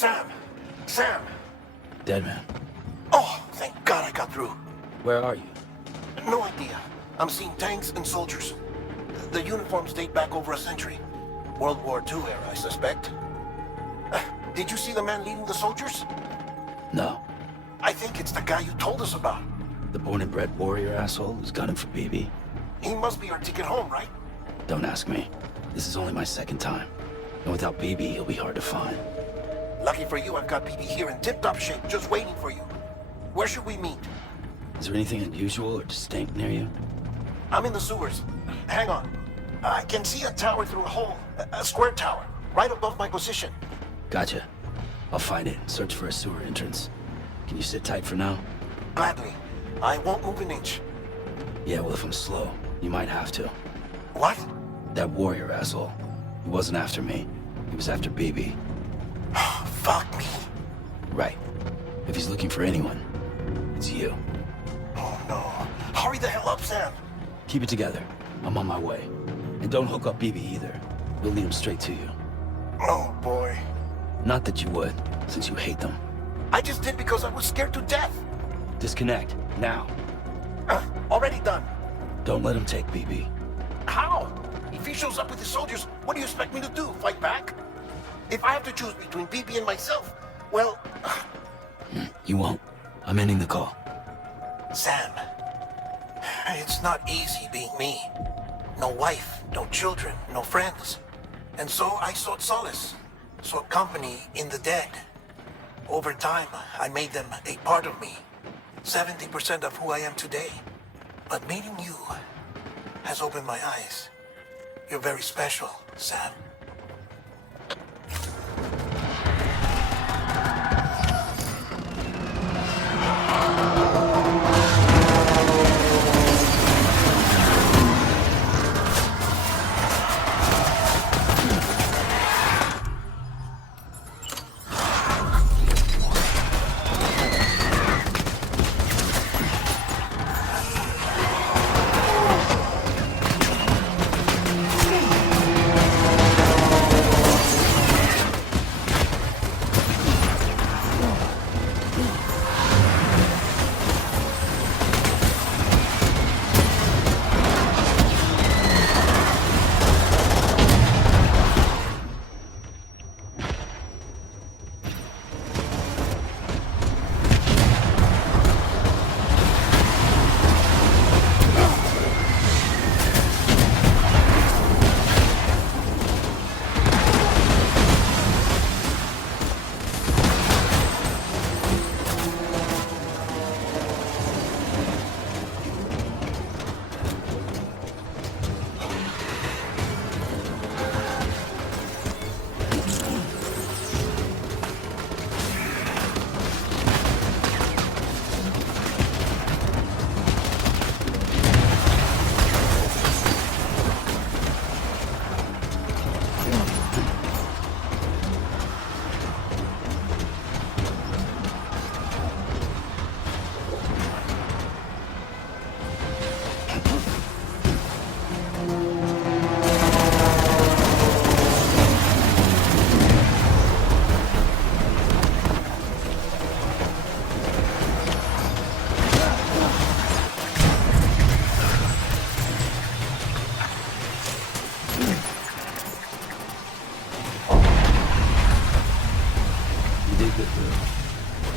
Sam! Sam! Dead man. Oh, thank God I got through. Where are you? No idea. I'm seeing tanks and soldiers. The uniforms date back over a century. World War II era, I suspect. Did you see the man leading the soldiers? No. I think it's the guy you told us about. The born and bred warrior asshole who's gunning for BB. He must be our ticket home, right? Don't ask me. This is only my second time. And without BB, he'll be hard to find. Lucky for you, I've got BB here in tip-top shape, just waiting for you. Where should we meet? Is there anything unusual or distinct near you? I'm in the sewers. Hang on. I can see a tower through a hole. A square tower, right above my position. Gotcha. I'll find it and search for a sewer entrance. Can you sit tight for now? Gladly. I won't move an inch. Yeah, well, if I'm slow, you might have to. What? That warrior asshole. He wasn't after me. He was after BB. Fuck me. Right. If he's looking for anyone, it's you. Oh no. Hurry the hell up, Sam. Keep it together. I'm on my way. And don't hook up BB either. We'll lead him straight to you. Oh boy. Not that you would, since you hate them. I just did because I was scared to death. Disconnect, now. Already done. Don't let him take BB. How? If he shows up with his soldiers, what do you expect me to do? Fight back? If I have to choose between BB and myself, well... You won't. I'm ending the call. Sam, it's not easy being me. No wife, no children, no friends. And so I sought solace, sought company in the dead. Over time, I made them a part of me. 70% of who I am today. But meeting you has opened my eyes. You're very special, Sam.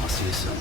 I'll see you soon.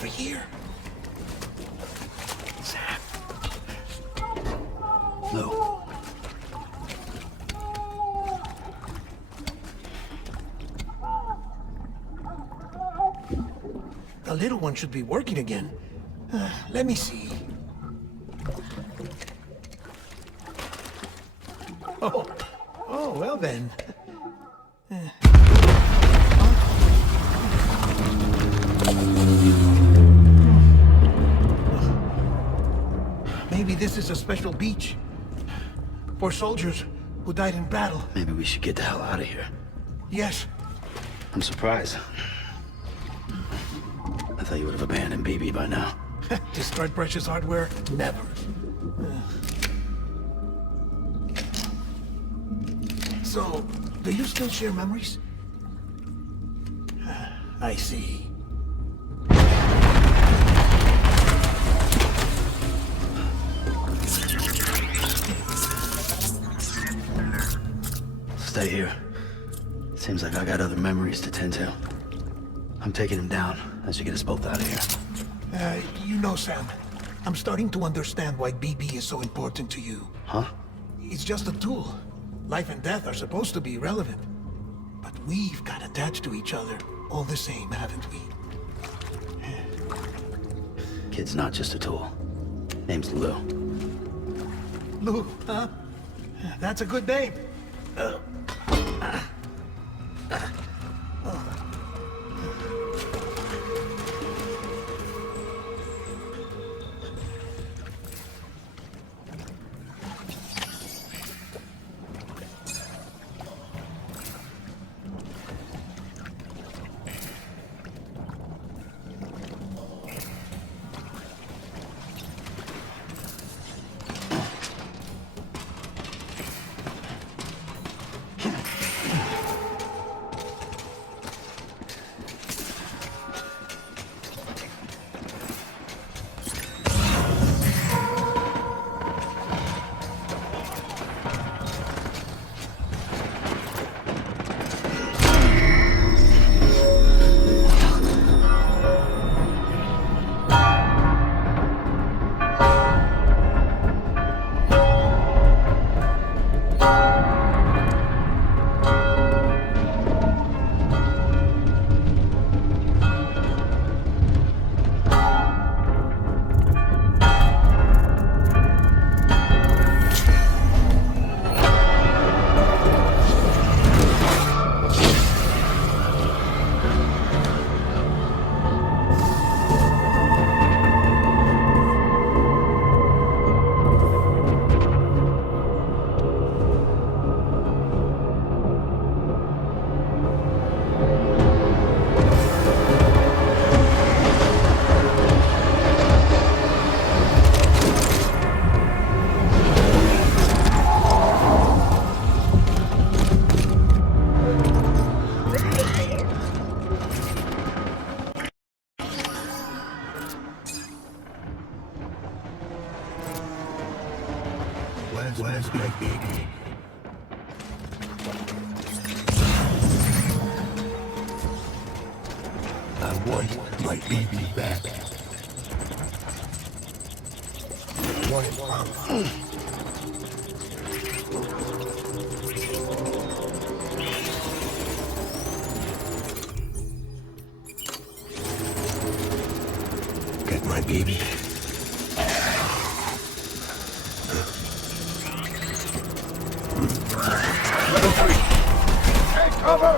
over here. Sam. No. The little one should be working again. Let me see. Oh, well then. Maybe this is a special beach for soldiers who died in battle. Maybe we should get the hell out of here. Yes. I'm surprised. I thought you would have abandoned BB by now. Destroyed precious hardware? Never. So, do you still share memories? I see. Stay here. Seems like I got other memories to tend to. I'm taking him down. That should get us both out of here. You know, Sam, I'm starting to understand why BB is so important to you. Huh? It's just a tool. Life and death are supposed to be irrelevant. But we've got attached to each other all the same, haven't we? Kid's not just a tool. Name's Lou. Lou, huh? That's a good name. Where's my baby? I want my baby back. I want it. Get my baby. Level 3. Take cover!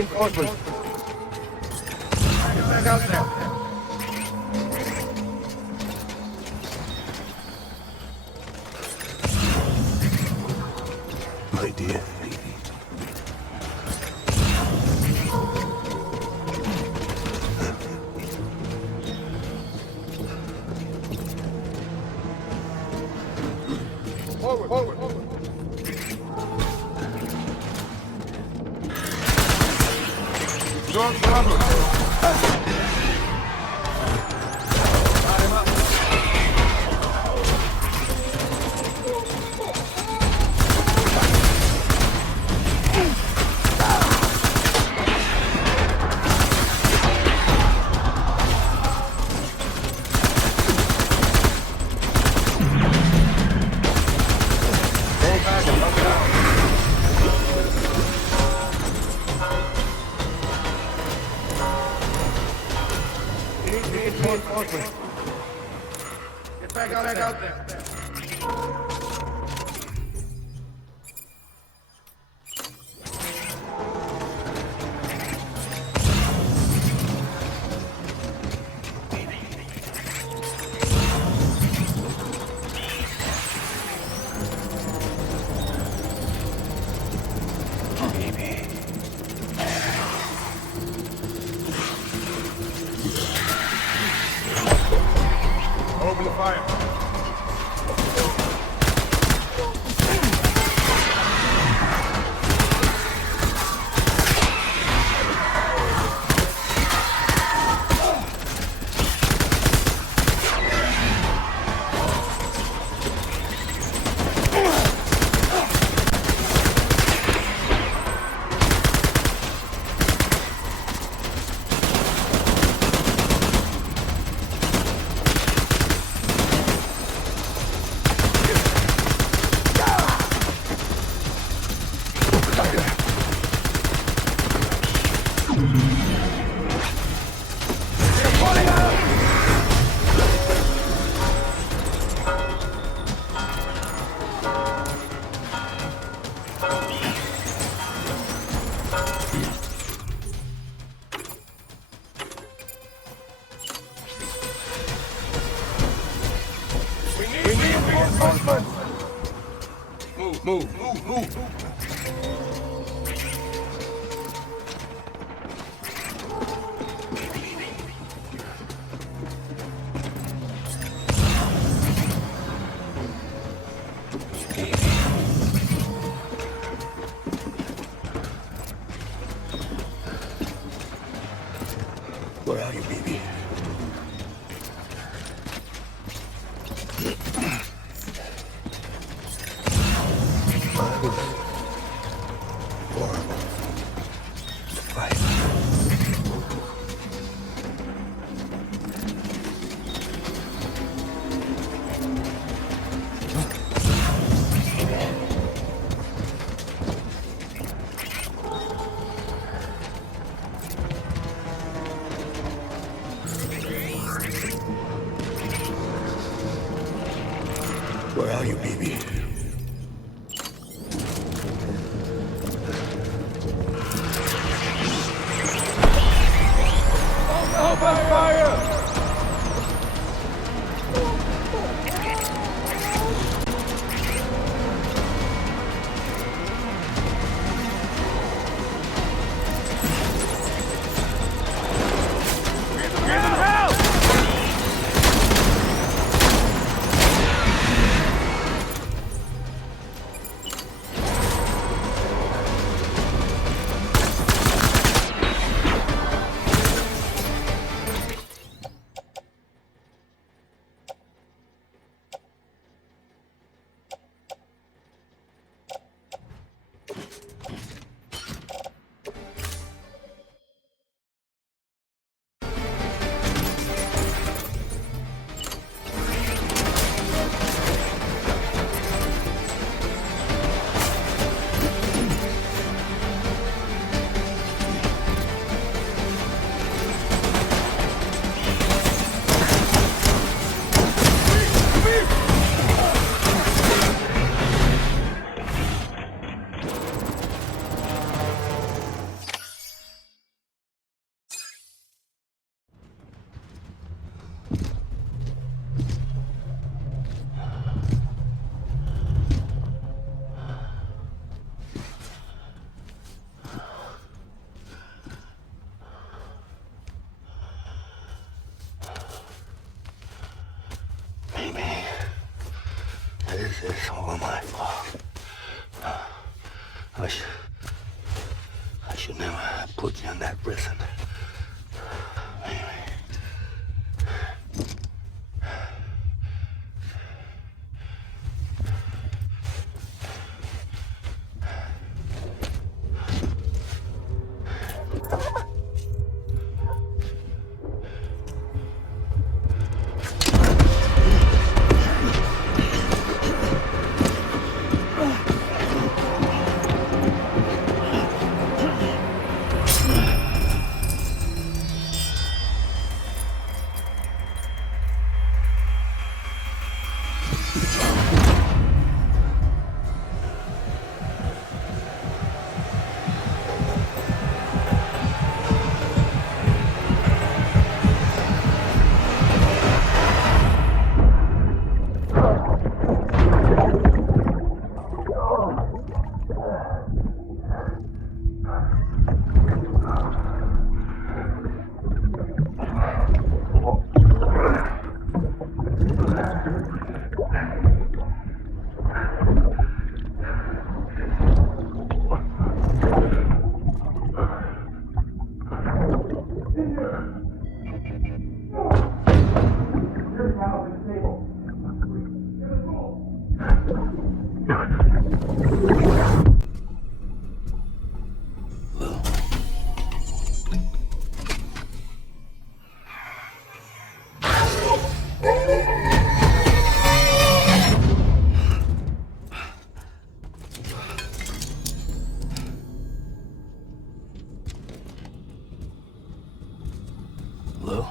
reinforcements. Back out there. My dear baby. Forward, forward, forward. Door cover. Got him up. Get back out there. Open the fire. Move. Where are you, baby? Horrible. Fight. Where are you, baby? Open fire! Give them help! It's all my fault. I should never have put you in that prison. Lou?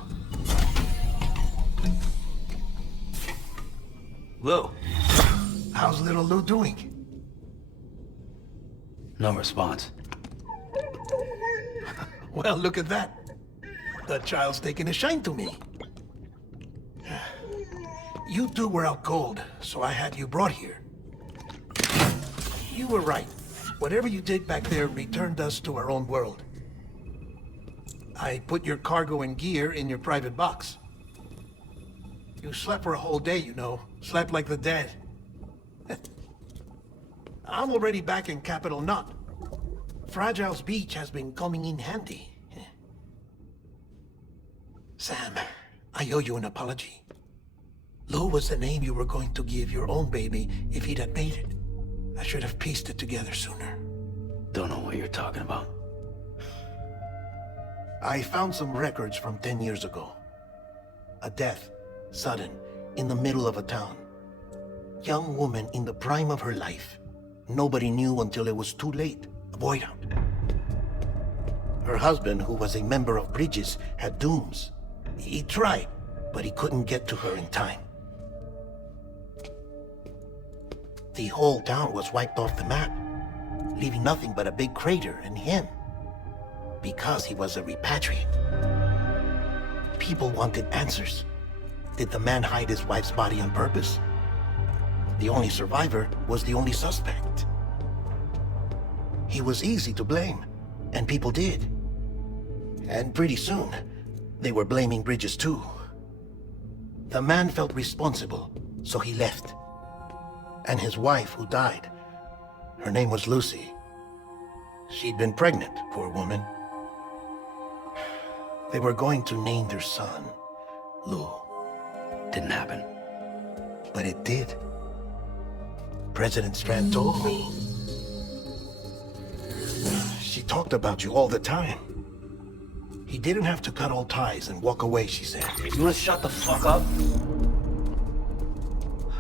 Lou? How's little Lou doing? No response. Well, look at that. The child's taking a shine to me. You two were out cold, so I had you brought here. You were right. Whatever you did back there returned us to our own world. I put your cargo and gear in your private box. You slept for a whole day, you know. Slept like the dead. I'm already back in Capital Knot. Fragile's beach has been coming in handy. Sam, I owe you an apology. Lou was the name you were going to give your own baby if he'd had made it. I should have pieced it together sooner. Don't know what you're talking about. I found some records from 10 years ago. A death, sudden, in the middle of a town. Young woman in the prime of her life. Nobody knew until it was too late. A void out. Her husband, who was a member of Bridges, had dooms. He tried, but he couldn't get to her in time. The whole town was wiped off the map, leaving nothing but a big crater and him. Because he was a repatriate. People wanted answers. Did the man hide his wife's body on purpose? The only survivor was the only suspect. He was easy to blame, and people did. And pretty soon, they were blaming Bridges too. The man felt responsible, so he left. And his wife, who died, her name was Lucy. She'd been pregnant, poor woman. They were going to name their son Lou. Didn't happen. But it did. President Strand told me. She talked about you all the time. He didn't have to cut all ties and walk away, she said. You wanna shut the fuck up?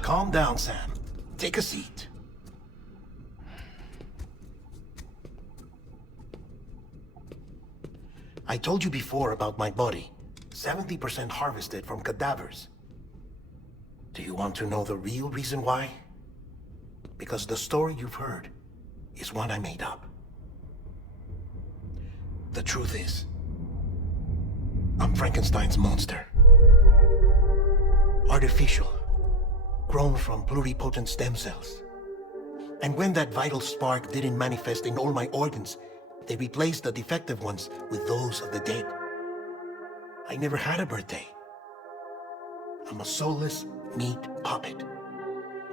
Calm down, Sam. Take a seat. I told you before about my body. 70% harvested from cadavers. Do you want to know the real reason why? Because the story you've heard is one I made up. The truth is, I'm Frankenstein's monster. Artificial, grown from pluripotent stem cells. And when that vital spark didn't manifest in all my organs, they replaced the defective ones with those of the dead. I never had a birthday. I'm a soulless meat puppet.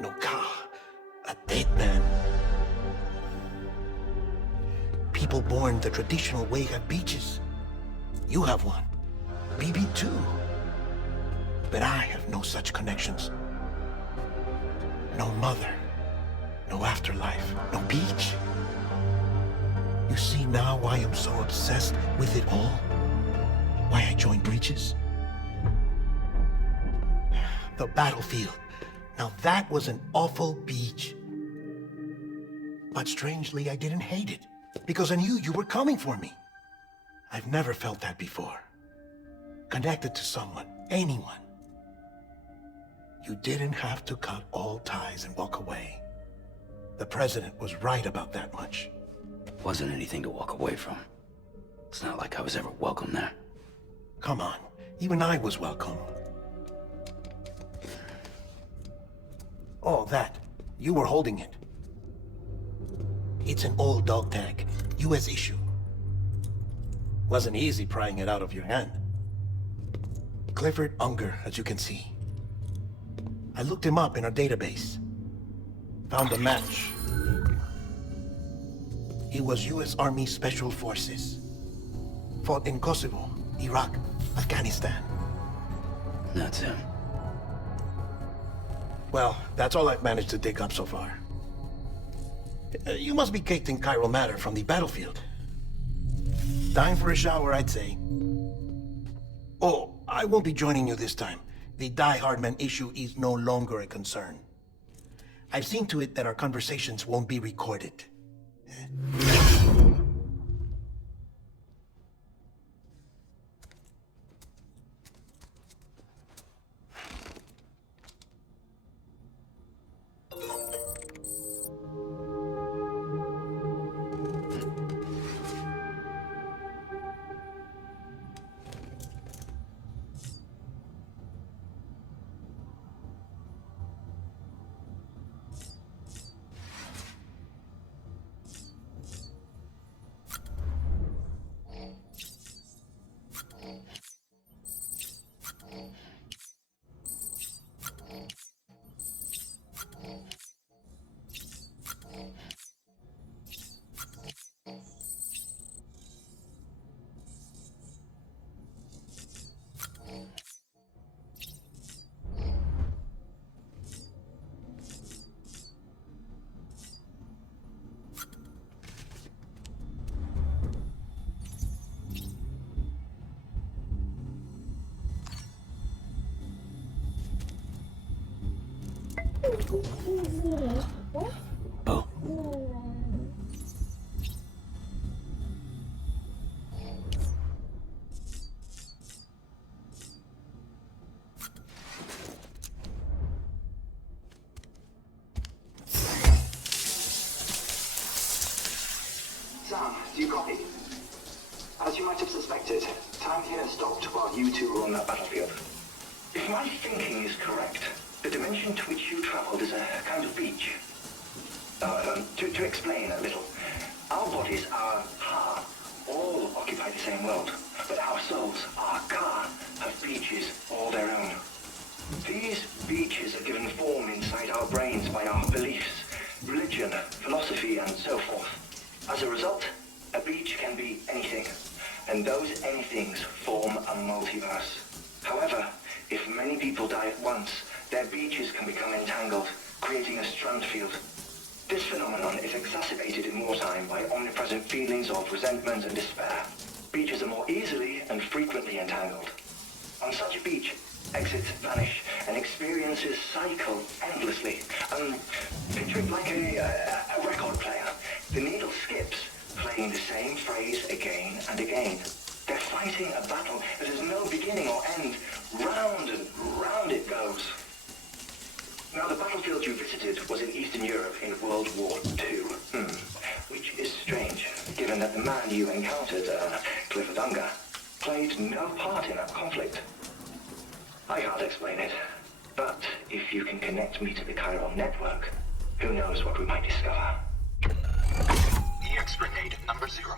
No ka, A dead man. People born the traditional way have beaches. You have one. BB2. But I have no such connections. No mother. No afterlife. No beach. You see now why I'm so obsessed with it all? Why I joined breaches? The battlefield. Now that was an awful beach. But strangely, I didn't hate it. Because I knew you were coming for me. I've never felt that before. Connected to someone, anyone. You didn't have to cut all ties and walk away. The president was right about that much. Wasn't anything to walk away from. It's not like I was ever welcome there. Come on, even I was welcome. Oh, that. You were holding it. It's an old dog tag, US issue. Wasn't easy prying it out of your hand. Clifford Unger, as you can see. I looked him up in our database. Found a match. He was US Army Special Forces. Fought in Kosovo, Iraq, Afghanistan. That's him. Well, that's all I've managed to dig up so far. You must be caked in chiral matter from the battlefield. Time for a shower, I'd say. Oh, I won't be joining you this time. The Die Hard Man issue is no longer a concern. I've seen to it that our conversations won't be recorded. Oh. Sam, do you copy? As you might have suspected, time here stopped while you two were on that battlefield. If my thinking is correct, the dimension to which you traveled is a kind of beach. To explain a little, our bodies, our ka, all occupy the same world, but our souls, our ka, have beaches all their own. These beaches are given form inside our brains by our beliefs, religion, philosophy, and so forth. As a result, a beach can be anything, and those anythings form a multiverse. However, if many people die at once, their beaches can become entangled, creating a strand field. This phenomenon is exacerbated in wartime by omnipresent feelings of resentment and despair. Beaches are more easily and frequently entangled. On such a beach, exits vanish and experiences cycle endlessly. Picture it like a record player. The needle skips, playing the same phrase again and again. They're fighting a battle that has no beginning or end. Round and round it goes. Now, the battlefield you visited was in Eastern Europe in World War II. Which is strange, given that the man you encountered, Clifford Unger, played no part in that conflict. I can't explain it, but if you can connect me to the chiral network, who knows what we might discover. EX grenade number 0.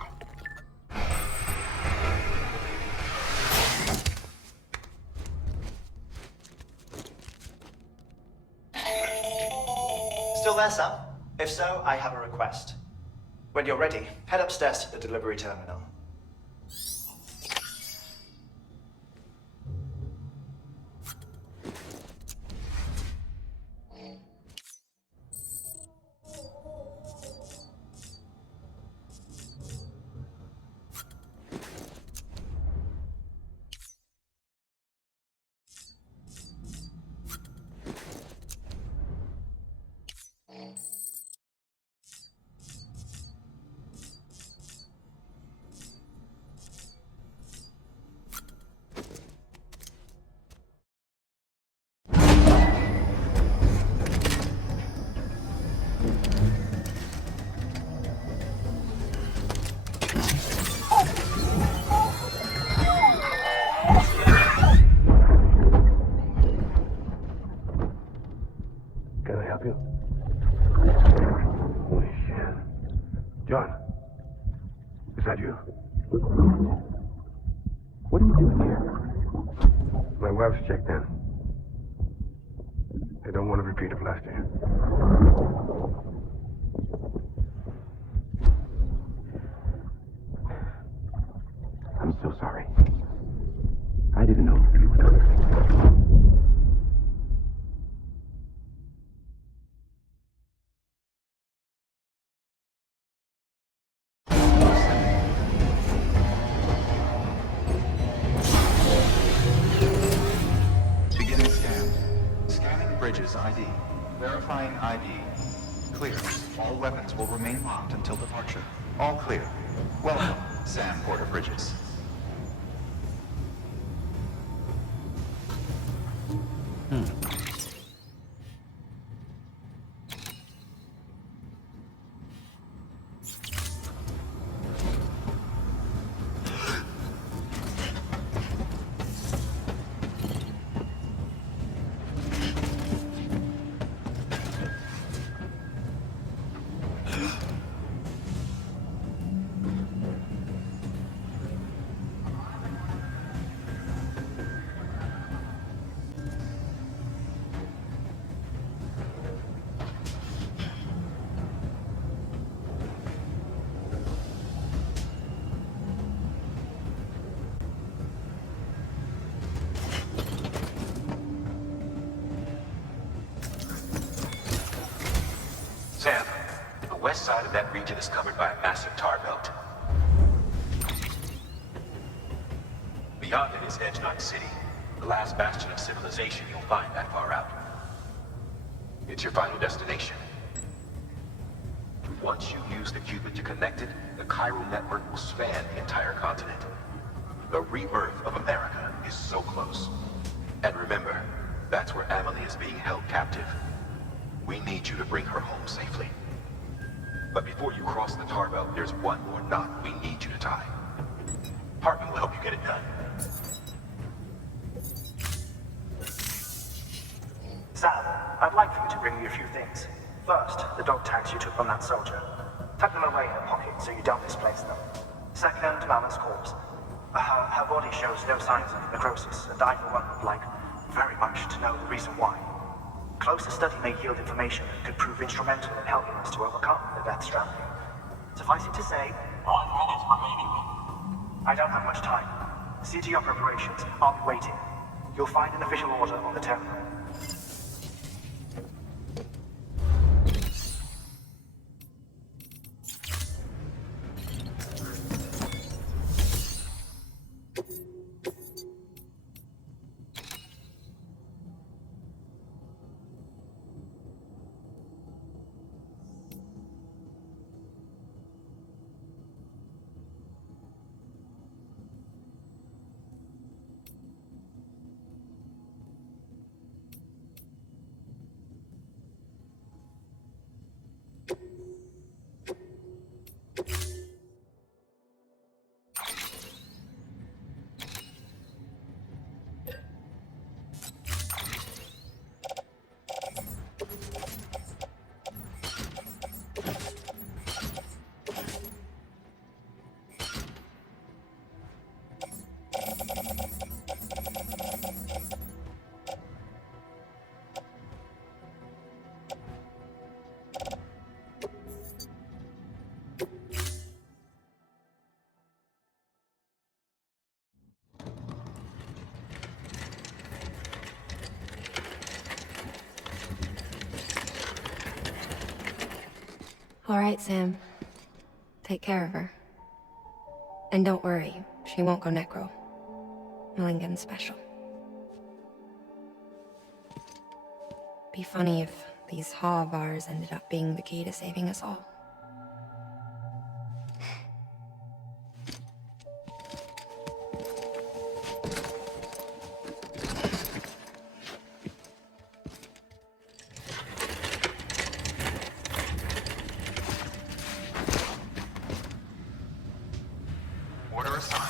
Still there, Sam? If so, I have a request. When you're ready, head upstairs to the delivery terminal. Can I help you? Holy shit. John, is that you? What are you doing here? My wife's checked in. They don't want a repeat of last year. I'm so sorry. I didn't know you were coming. Beginning scan. Scanning bridges ID. Verifying ID. Clear. All weapons will remain locked until departure. All clear. Welcome, Sam Porter Bridges. Sam, the west side of that region is covered by a massive tar belt. Beyond it is Edge Knot City, the last bastion of civilization you'll find that far out. It's your final destination. Once you use the qubit to connect it, the chiral network will span the entire continent. The rebirth of America is so close. And remember, that's where Amelie is being held captive. We need you to bring her home safely. But before you cross the tar belt, there's one more knot we need you to tie. Hartman will help you get it done. Sam, I'd like for you to bring me a few things. First, the dog tags you took from that soldier. Tuck them away in a pocket so you don't misplace them. Second, Mama's corpse. Her body shows no signs of necrosis, and I, for one, would like very much to know the reason why. Closer study may yield information that could prove instrumental in helping us to overcome the Death Stranding. Suffice it to say, 1 minute remaining. I don't have much time. See to your preparations. I'll be waiting. You'll find an official order on the terminal. All right, Sam. Take care of her. And don't worry, she won't go necro. Millington's special. Be funny if these Haw bars ended up being the key to saving us all. Order assigned.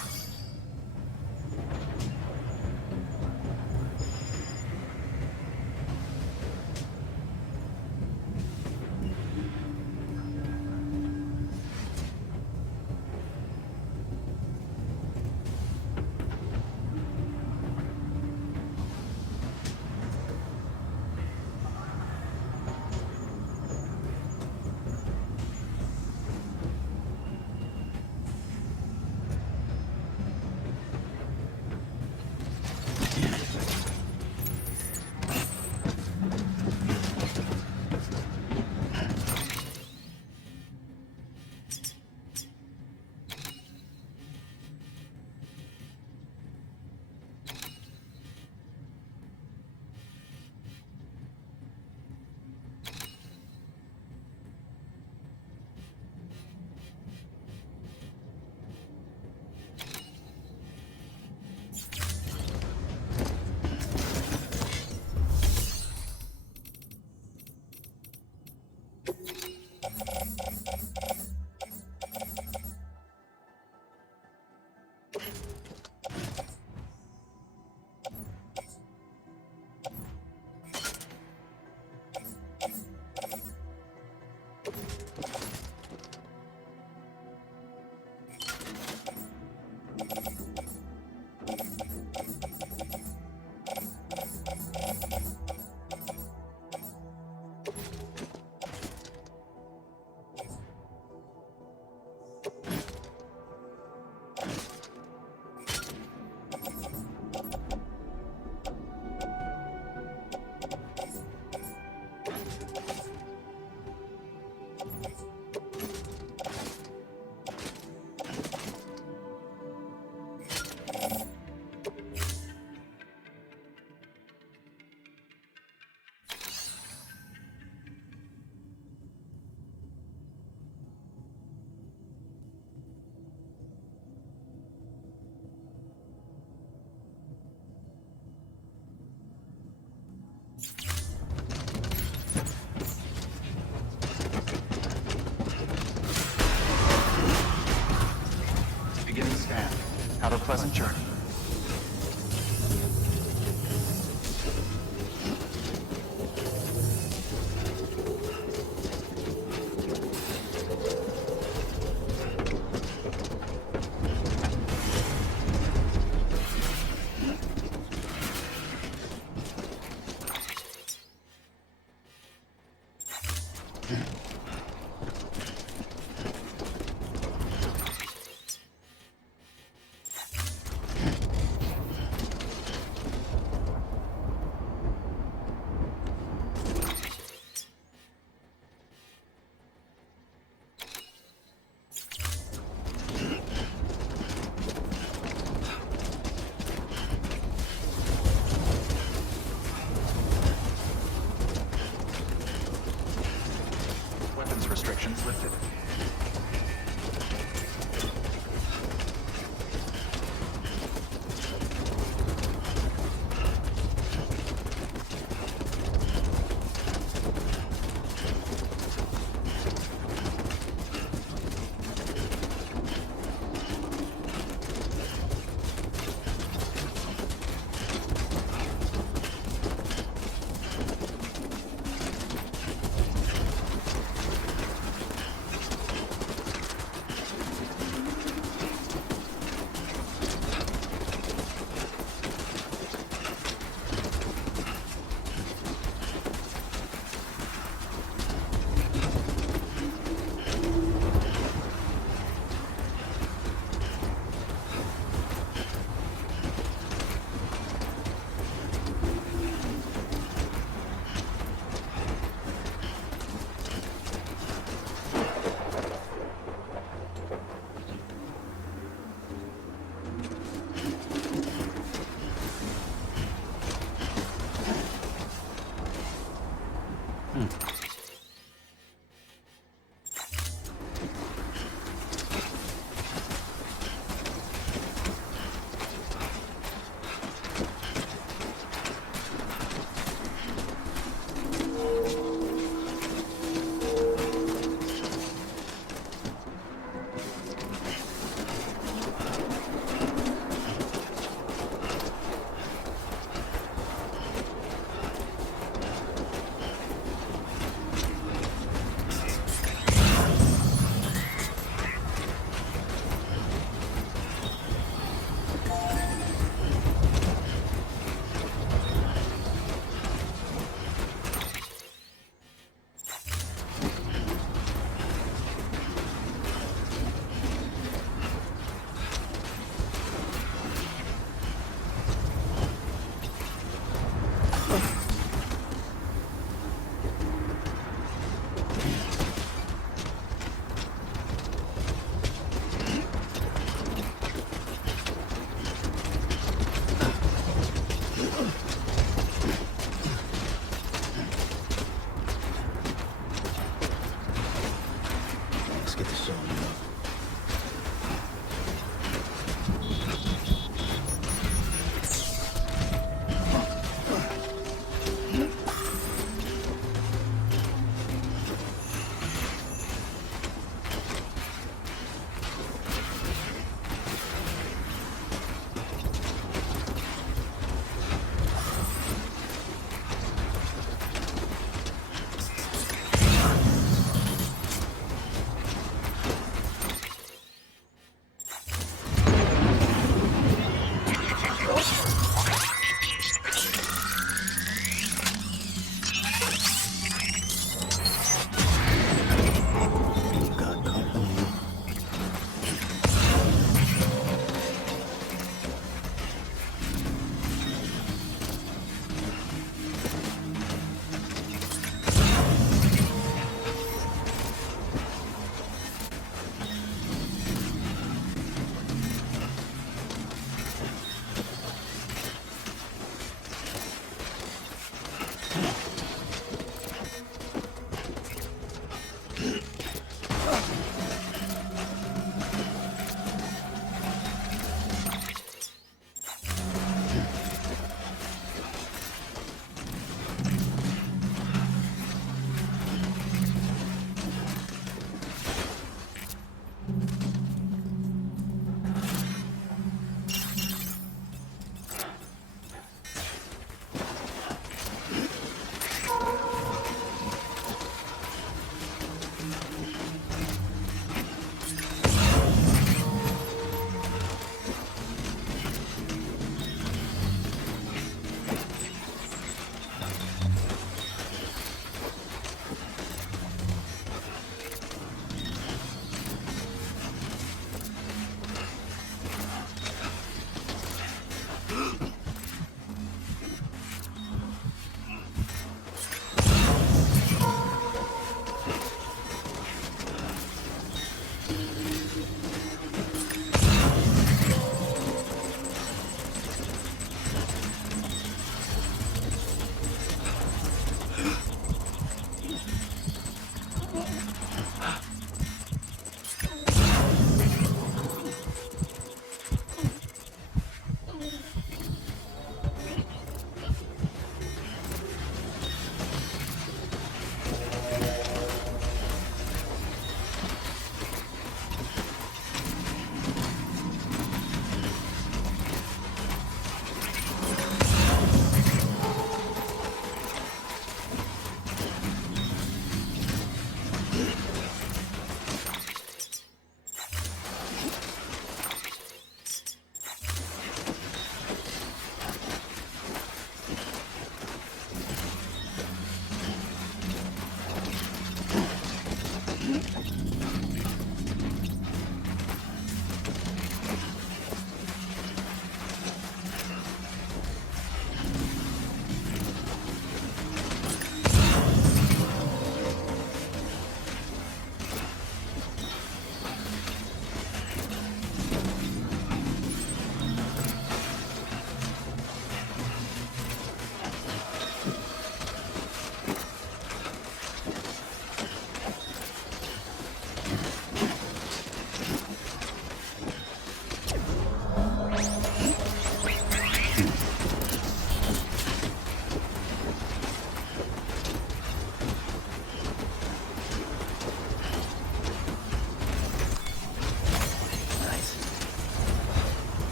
Beginning scan. Have a pleasant journey. Weapons restrictions lifted.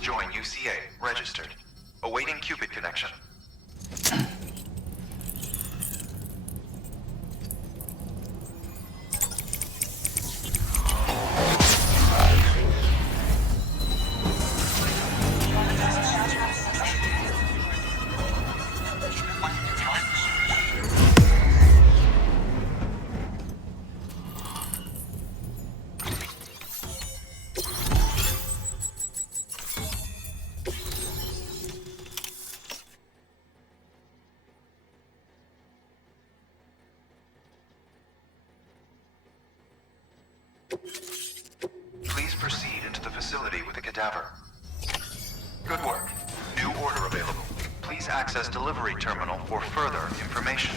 to join UCA. Registered. Awaiting Cupid connection. Please proceed into the facility with the cadaver. Good work. New order available. Please access delivery terminal for further information.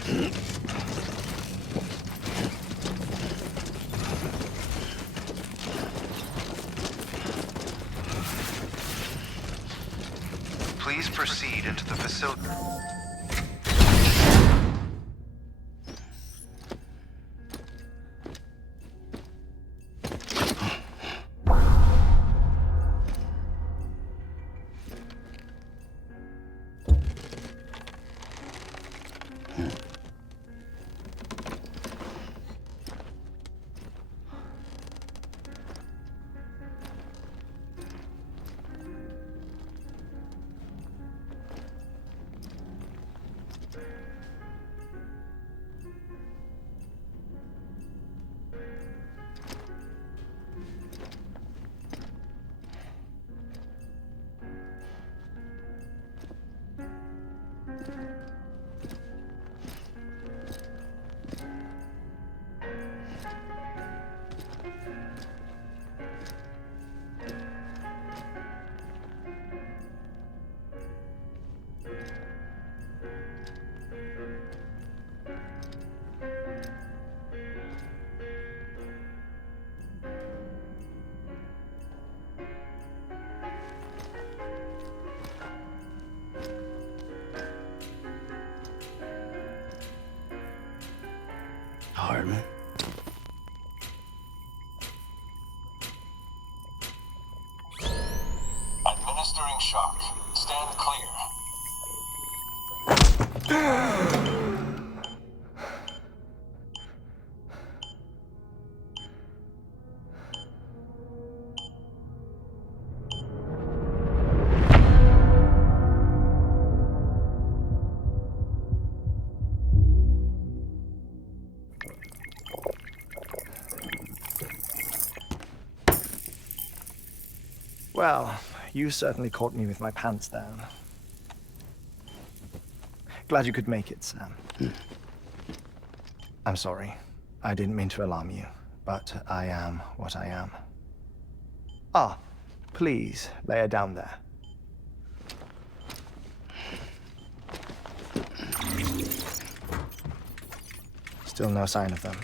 Please proceed into the facility. Hardman. Administering shock. Stand clear. Well, you certainly caught me with my pants down. Glad you could make it, Sam. I'm sorry. I didn't mean to alarm you, but I am what I am. Ah, please lay her down there. Still no sign of them.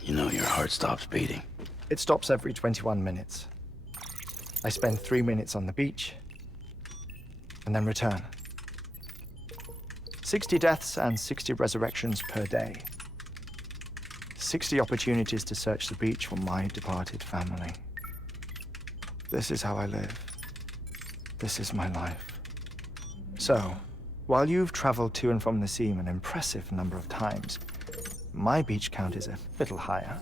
You know your heart stops beating. It stops every 21 minutes. I spend 3 minutes on the beach, and then return. 60 deaths and 60 resurrections per day. 60 opportunities to search the beach for my departed family. This is how I live. This is my life. So, while you've traveled to and from the scene an impressive number of times, my beach count is a little higher.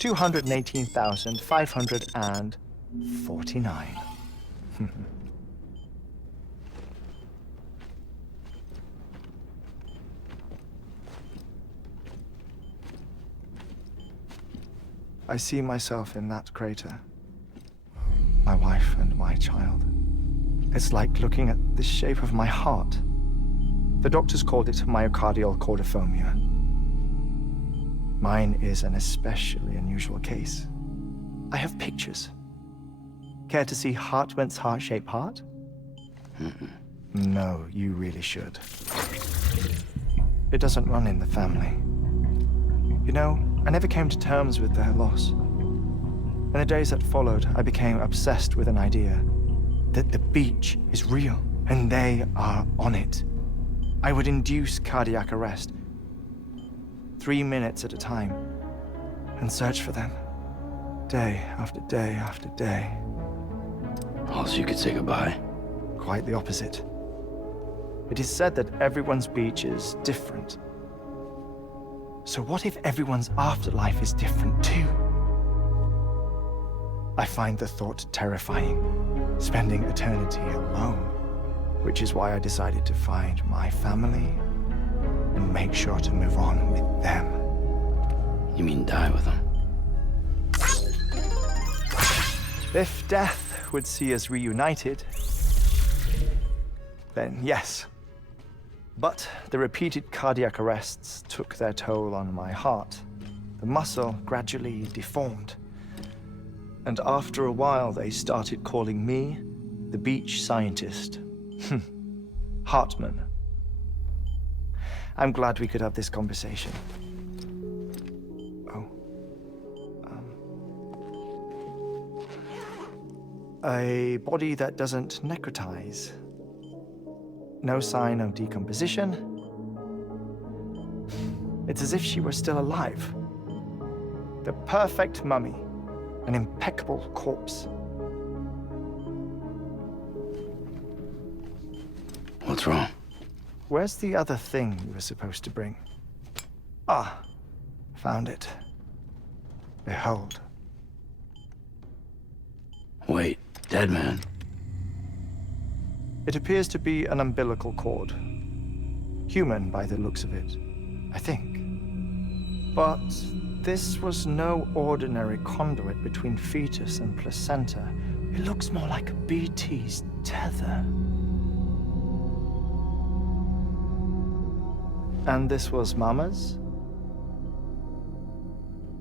218,549. I see myself in that crater. My wife and my child. It's like looking at the shape of my heart. The doctors called it myocardial cordiformia. Mine is an especially unusual case. I have pictures. Care to see Hartman's heart-shaped heart? No, you really should. It doesn't run in the family. You know, I never came to terms with their loss. In the days that followed, I became obsessed with an idea that the beach is real and they are on it. I would induce cardiac arrest, 3 minutes at a time, and search for them. Day after day after day. Also, you could say goodbye. Quite the opposite. It is said that everyone's beach is different. So what if everyone's afterlife is different too? I find the thought terrifying, spending eternity alone, which is why I decided to find my family and make sure to move on with them. You mean die with them? If death would see us reunited, then yes. But the repeated cardiac arrests took their toll on my heart. The muscle gradually deformed. And after a while, they started calling me the beach scientist. Hartman. I'm glad we could have this conversation. Oh. A body that doesn't necrotize. No sign of decomposition. It's as if she were still alive. The perfect mummy. An impeccable corpse. What's wrong? Where's the other thing you were supposed to bring? Ah, found it. Behold. Wait, dead man. It appears to be an umbilical cord. Human by the looks of it, I think. But this was no ordinary conduit between fetus and placenta. It looks more like a BT's tether. And this was Mama's?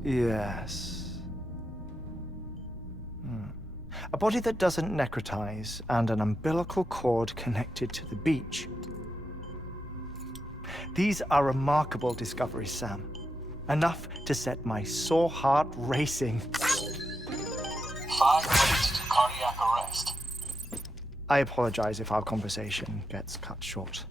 Yes. A body that doesn't necrotize and an umbilical cord connected to the beach. These are remarkable discoveries, Sam. Enough to set my sore heart racing. 5 minutes to cardiac arrest. I apologize if our conversation gets cut short.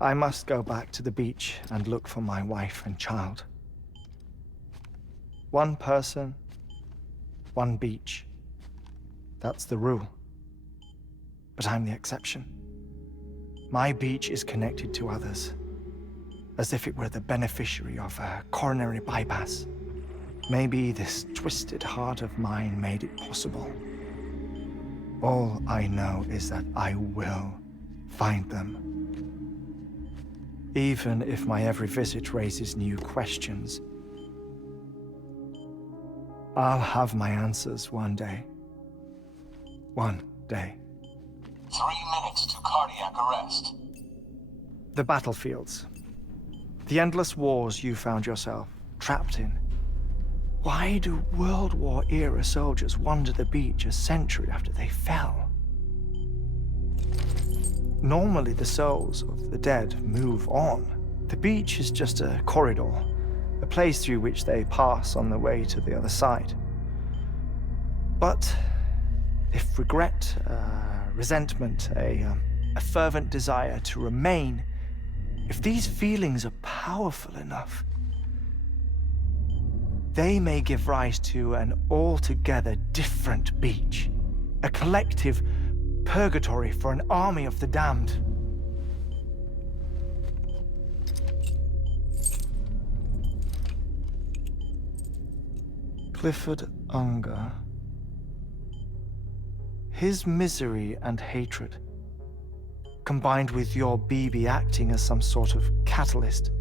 I must go back to the beach and look for my wife and child. One person, one beach. That's the rule. But I'm the exception. My beach is connected to others, as if it were the beneficiary of a coronary bypass. Maybe this twisted heart of mine made it possible. All I know is that I will find them. Even if my every visit raises new questions, I'll have my answers one day. One day. 3 minutes to cardiac arrest. The battlefields. The endless wars you found yourself trapped in. Why do World War-era soldiers wander the beach a century after they fell? Normally, the souls of the dead move on. The beach is just a corridor, a place through which they pass on the way to the other side. But if regret, resentment, a fervent desire to remain, if these feelings are powerful enough, they may give rise to an altogether different beach, a collective purgatory for an army of the damned. Clifford Unger. His misery and hatred, combined with your BB acting as some sort of catalyst,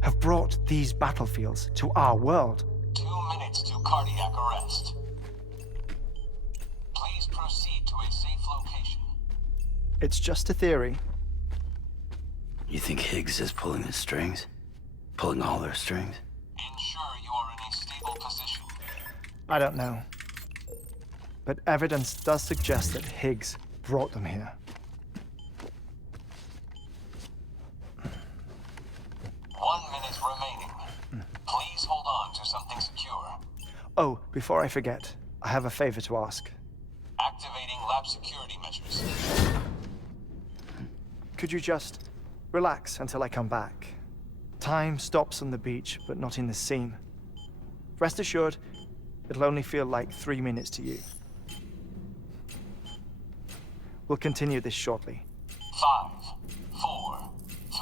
have brought these battlefields to our world. 2 minutes to cardiac arrest. Please proceed to a safe location. It's just a theory. You think Higgs is pulling the strings? Pulling all their strings? Ensure you are in a stable position. I don't know. But evidence does suggest that Higgs brought them here. 1 minute remaining. Please hold on to something secure. Oh, before I forget, I have a favor to ask. Activating lab security measures. Could you just relax until I come back? Time stops on the beach, but not in the scene. Rest assured, it'll only feel like 3 minutes to you. We'll continue this shortly. 5, 4, 3,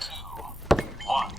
2, 1.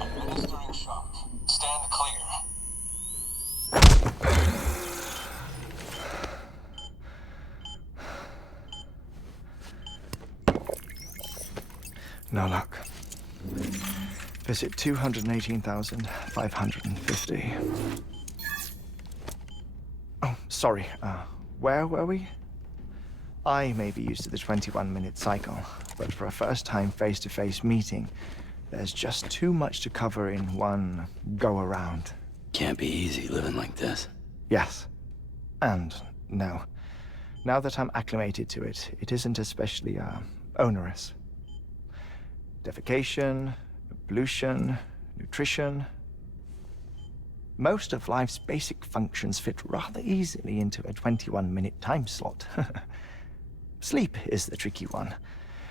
Administering shock. Stand clear. No luck. Visit 218,550. Oh, sorry. Where were we? I may be used to the 21-minute cycle, but for a first-time face-to-face meeting, there's just too much to cover in one go-around. Can't be easy living like this. Yes. And no. Now that I'm acclimated to it, it isn't especially, onerous. Defecation, pollution, nutrition. Most of life's basic functions fit rather easily into a 21-minute time slot. Sleep is the tricky one.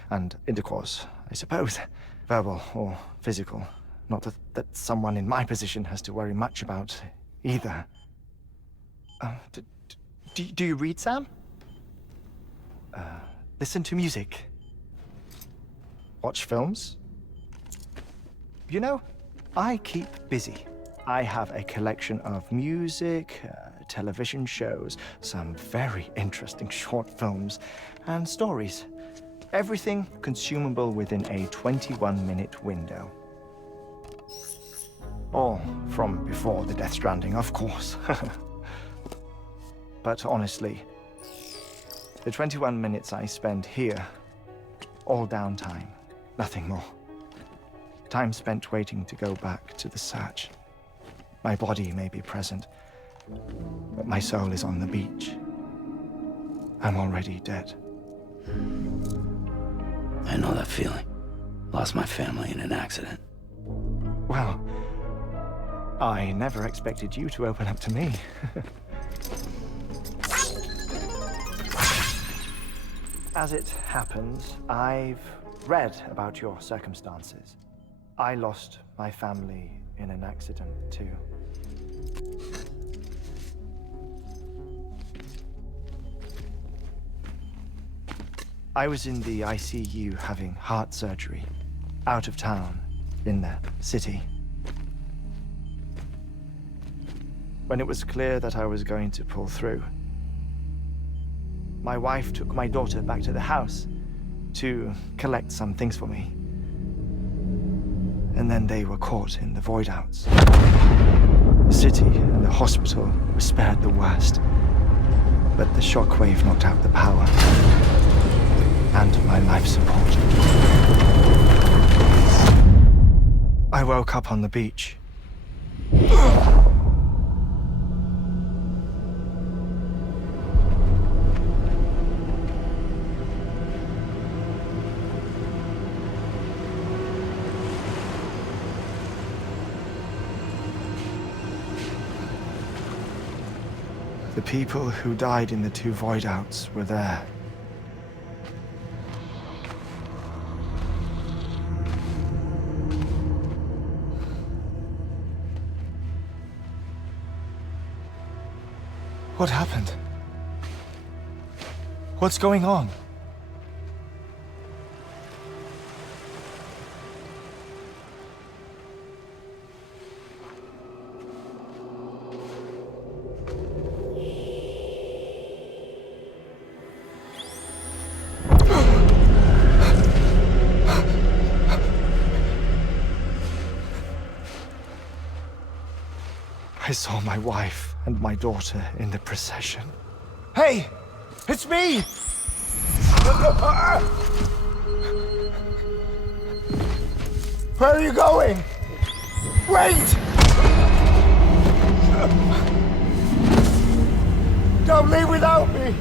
And intercourse, I suppose. Verbal or physical. Not that someone in my position has to worry much about either. Do you read, Sam? Listen to music. Watch films? You know, I keep busy. I have a collection of music, television shows, some very interesting short films, and stories. Everything consumable within a 21-minute window. All from before the Death Stranding, of course. But honestly, The 21 minutes I spend here, all downtime, nothing more. Time spent waiting to go back to the search. My body may be present, but my soul is on the beach. I'm already dead. I know that feeling. Lost my family in an accident. Well, I never expected you to open up to me. As it happens, I've read about your circumstances. I lost my family in an accident, too. I was in the ICU having heart surgery, out of town, in the city. When it was clear that I was going to pull through, my wife took my daughter back to the house to collect some things for me. And then they were caught in the void-outs. The city and the hospital were spared the worst, but the shockwave knocked out the power and my life support. I woke up on the beach. The people who died in the 2 void-outs were there. What happened? What's going on? I saw my wife and my daughter in the procession. Hey! It's me! Where are you going? Wait! Don't leave without me!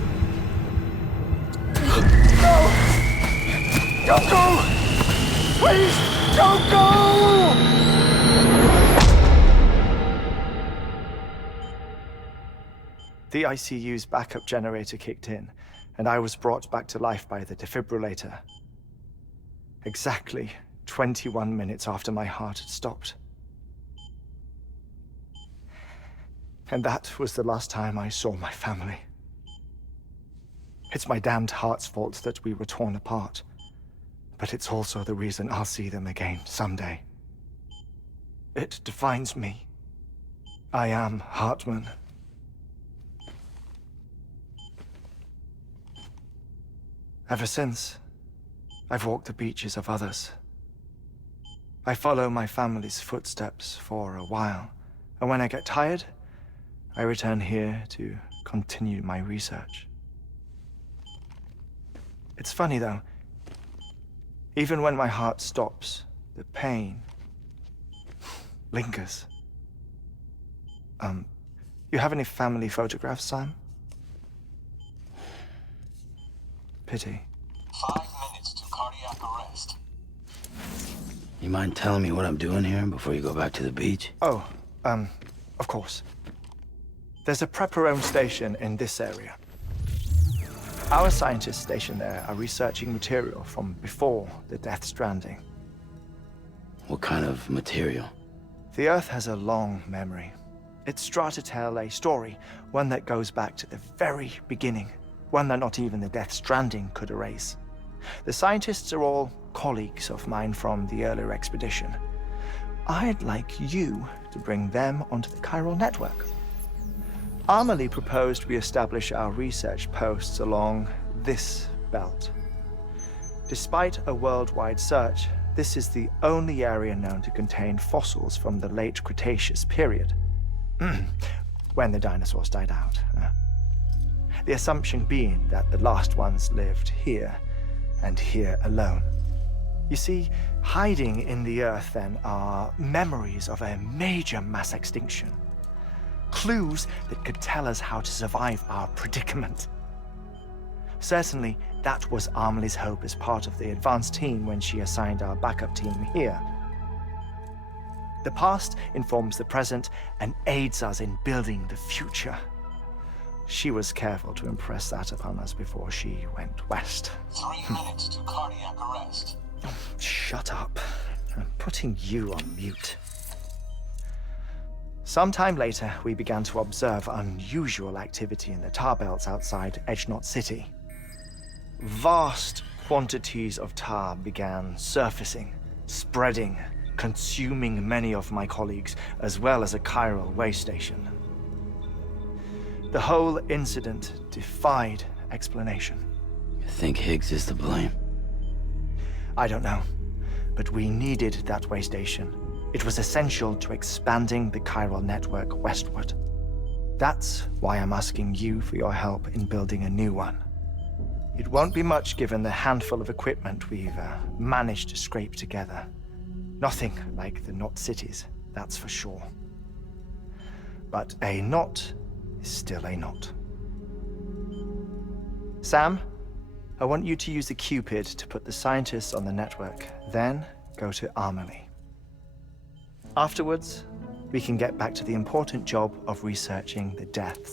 No! Don't go! Please, don't go! The ICU's backup generator kicked in, and I was brought back to life by the defibrillator. Exactly 21 minutes after my heart had stopped. And that was the last time I saw my family. It's my damned heart's fault that we were torn apart, but it's also the reason I'll see them again someday. It defines me. I am Hartman. Ever since, I've walked the beaches of others. I follow my family's footsteps for a while, and when I get tired, I return here to continue my research. It's funny though, even when my heart stops, the pain lingers. You have any family photographs, Sam? Pity. 5 minutes to cardiac arrest. You mind telling me what I'm doing here before you go back to the beach? Oh, of course. There's a Prepperone station in this area. Our scientists stationed there are researching material from before the Death Stranding. What kind of material? The Earth has a long memory. It's trying to tell a story, one that goes back to the very beginning. One that not even the Death Stranding could erase. The scientists are all colleagues of mine from the earlier expedition. I'd like you to bring them onto the chiral network. Amelie proposed we establish our research posts along this belt. Despite a worldwide search, this is the only area known to contain fossils from the late Cretaceous period, when the dinosaurs died out. The assumption being that the last ones lived here, and here alone. You see, hiding in the Earth then are memories of a major mass extinction. Clues that could tell us how to survive our predicament. Certainly, that was Amelie's hope as part of the advanced team when she assigned our backup team here. The past informs the present and aids us in building the future. She was careful to impress that upon us before she went west. 3 minutes to cardiac arrest. Oh, shut up. I'm putting you on mute. Sometime later, we began to observe unusual activity in the tar belts outside Edgenot City. Vast quantities of tar began surfacing, spreading, consuming many of my colleagues, as well as a chiral way station. The whole incident defied explanation. You think Higgs is to blame? I don't know, but we needed that way station. It was essential to expanding the chiral network westward. That's why I'm asking you for your help in building a new one. It won't be much given the handful of equipment we've managed to scrape together. Nothing like the Knot cities, that's for sure. But a knot is still a knot. Sam, I want you to use the Cupid to put the scientists on the network, then go to Amelie. Afterwards, we can get back to the important job of researching the deaths.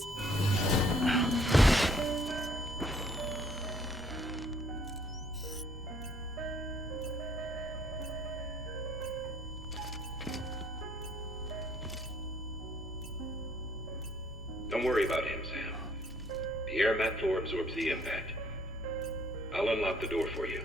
Don't worry about him, Sam. The air mat floor absorbs the impact. I'll unlock the door for you.